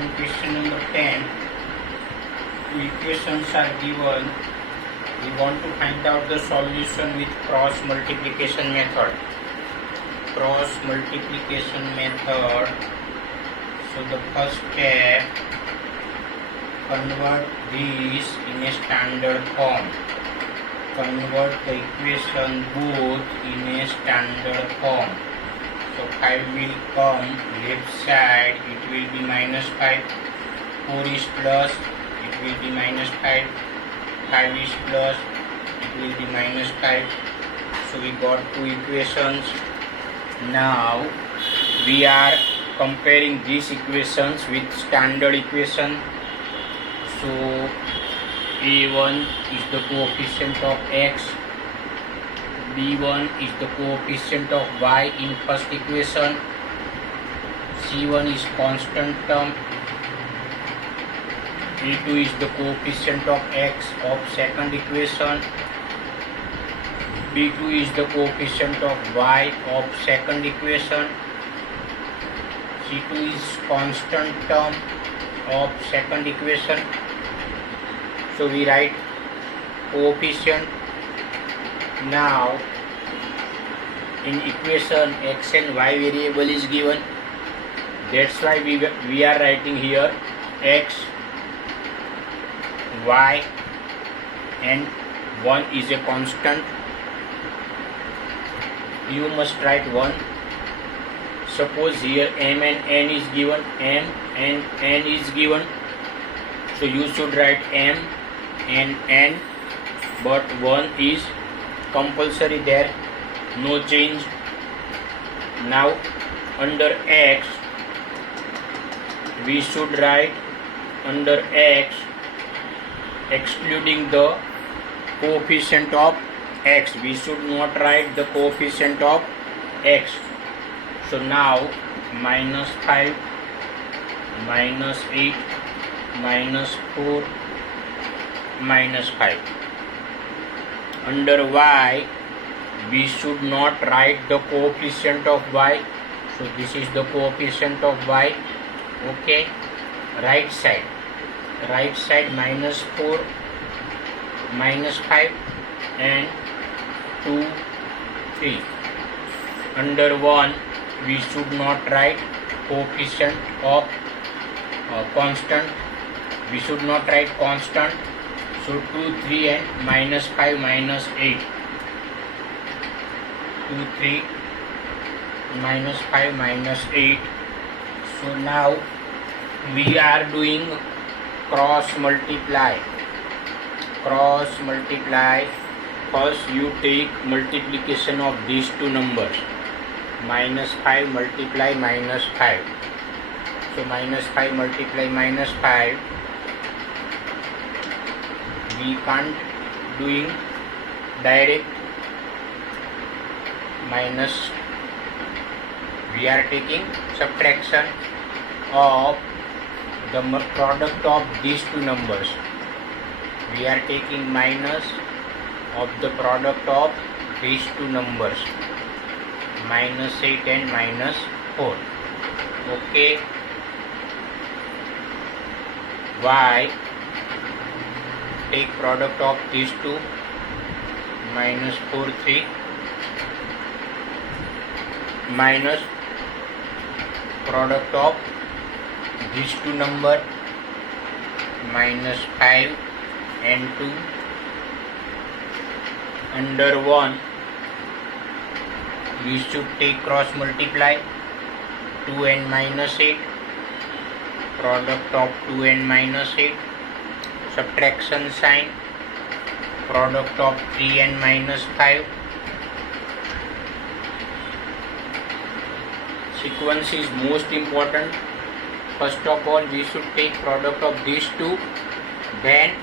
And question number 10. Two equations are given. We want to find out the solution with cross multiplication method. Cross multiplication method. So the first step, convert this in a standard form. Convert the equation both in a standard form. So 5 will come left side, it will be minus 5. 4 is plus, it will be minus 5. 5 is plus, it will be minus 5. So we got two equations. Now we are comparing these equations with standard equation. So A1 is the coefficient of x, B1 is the coefficient of y in first equation, C1 is constant term, A2 is the coefficient of x of second equation, B2 is the coefficient of y of second equation, C2 is constant term of second equation. So we write coefficient. Now in equation x and y variable is given, that's why we are writing here x, y, and 1 is a constant. You must write 1. Suppose here m and n is given, m and n is given, so you should write m and n, but 1 is compulsory there, no change. Now under x we should write, under x excluding the coefficient of x, we should not write the coefficient of x. So now minus 5, minus 8, minus 4, minus 5. Under y we should not write the coefficient of y, so this is the coefficient of y. Okay, right side minus 4, minus 5, and 2, 3. Under 1 we should not write coefficient of constant, we should not write constant. So 2, 3 and minus 5, minus 8. 2, 3, minus 5, minus 8. So now we are doing cross multiply. Cross multiply. First you take multiplication of these two numbers. Minus 5 multiply minus 5. So minus 5 multiply minus 5. We can't doing direct, minus, we are taking subtraction of the product of these two numbers. We are taking minus of the product of these two numbers, minus 8 and minus 4. Okay, y, take product of these two, minus 4, 3, minus product of these two number, minus 5 and 2. Under 1 we should take cross multiply, 2 and minus 8, product of 2 and minus 8, subtraction sign, product of 3 and minus 5. Sequence is most important. First of all we should take product of these two, then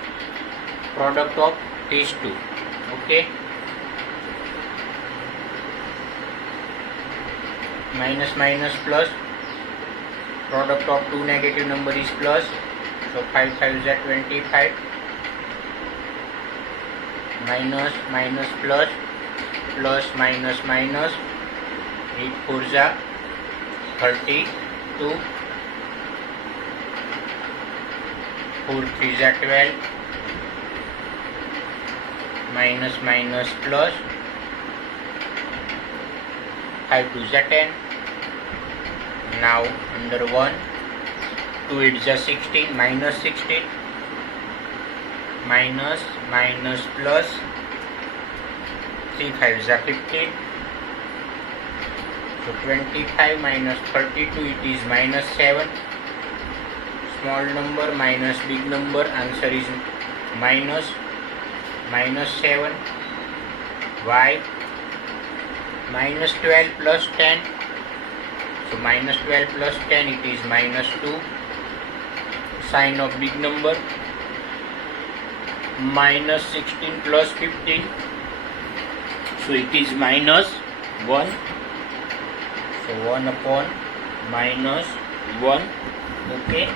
product of these two. Okay, minus minus plus, product of two negative number is plus, so 5 5s are 25, minus minus plus, plus minus minus, 8 4s are 32, 4 3s are 12, minus minus plus, 5 2s are 10. Now under 1, 2 8s are 16, minus 16, minus minus plus, 3 5s are 15. So 25 minus 32, it is minus 7. Small number minus big number, answer is minus 7. Y minus 12 plus 10. So minus 12 plus 10, it is minus 2. Sign of big number. Minus 16 plus 15. So it is minus 1. So 1 upon minus 1. Okay.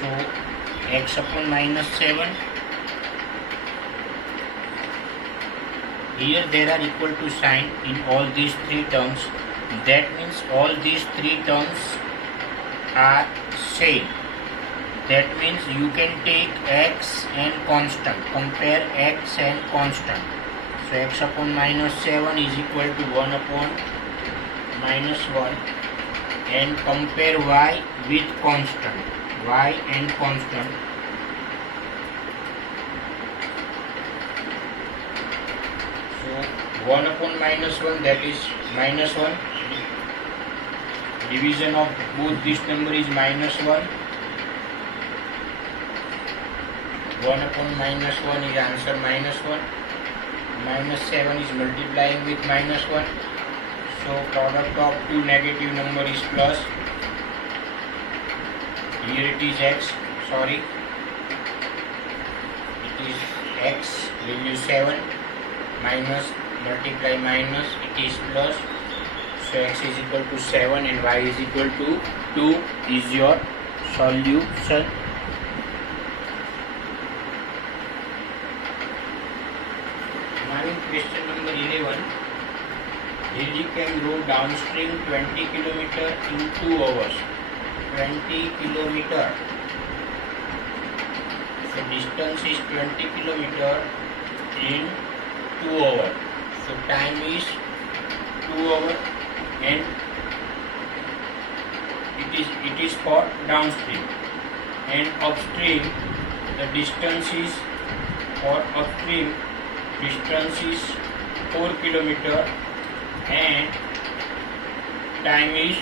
So x upon minus 7. Here there are equal to sign in all these three terms. That means all these three terms are same. That means you can take x and constant. Compare x and constant. So x upon minus 7 is equal to 1 upon minus 1. And compare y with constant. Y and constant. So 1 upon minus 1, that is minus 1. Division of both this number is minus 1. 1 upon minus 1 is answer minus 1. Minus 7 is multiplying with minus 1. So product of two negative number is plus. Here it is x, sorry. It is x, value 7, minus, multiply minus, it is plus. So x is equal to 7 and y is equal to 2 is your solution. Now in question number 11, Lily can row downstream 20 km in 2 hours. 20 km. So distance is 20 km in 2 hours. So time is 2 hours and it is for downstream. And upstream, the distance is for upstream distance is 4 km and time is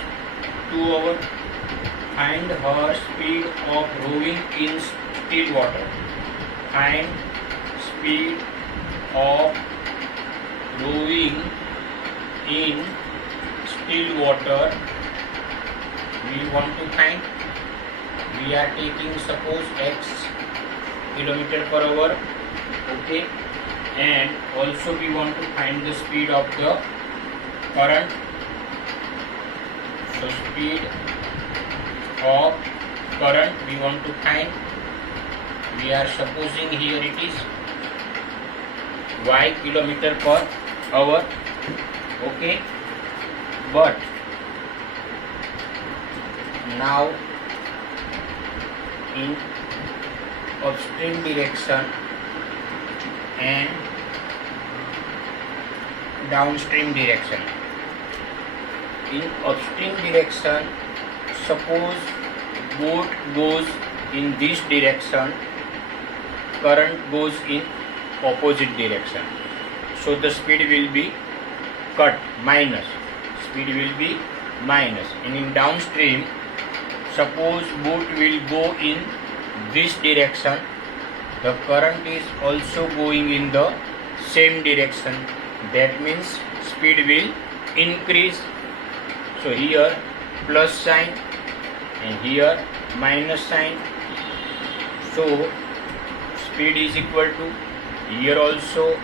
2 hours. Find her speed of rowing in still water. Find speed of rowing in still water. We want to find. We are taking suppose x km per hour. Okay. And also we want to find the speed of the current. So speed of current we want to find. We are supposing here it is y km per hour. Okay. But now in upstream direction and downstream direction. In upstream direction, suppose boat goes in this direction, current goes in opposite direction. So the speed will be cut, minus. Speed will be minus. And in downstream, suppose boat will go in this direction, the current is also going in the same direction. That means speed will increase. So here plus sign and here minus sign. So speed is equal to, here also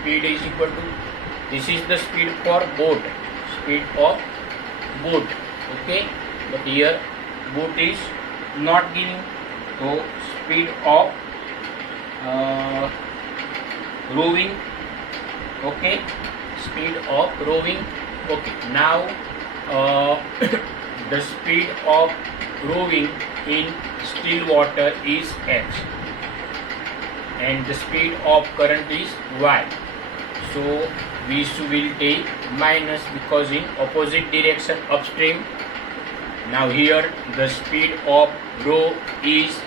speed is equal to, this is the speed for boat, speed of boat. Okay, but here boat is not giving. So speed of rowing. Okay, speed of rowing. Okay, now uh, the speed of rowing in still water is x and the speed of current is y. So we will take minus because in opposite direction upstream. Now here the speed of row is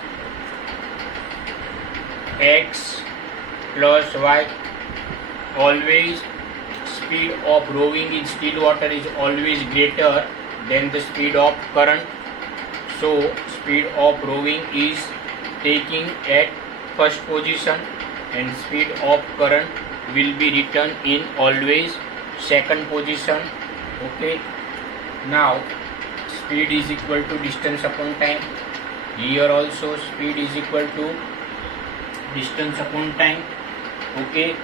x plus y. Always speed of rowing in still water is always greater than the speed of current. So speed of rowing is taking at first position and speed of current will be written in always second position. Okay. Now speed is equal to distance upon time. Here also speed is equal to distance upon time. Okay.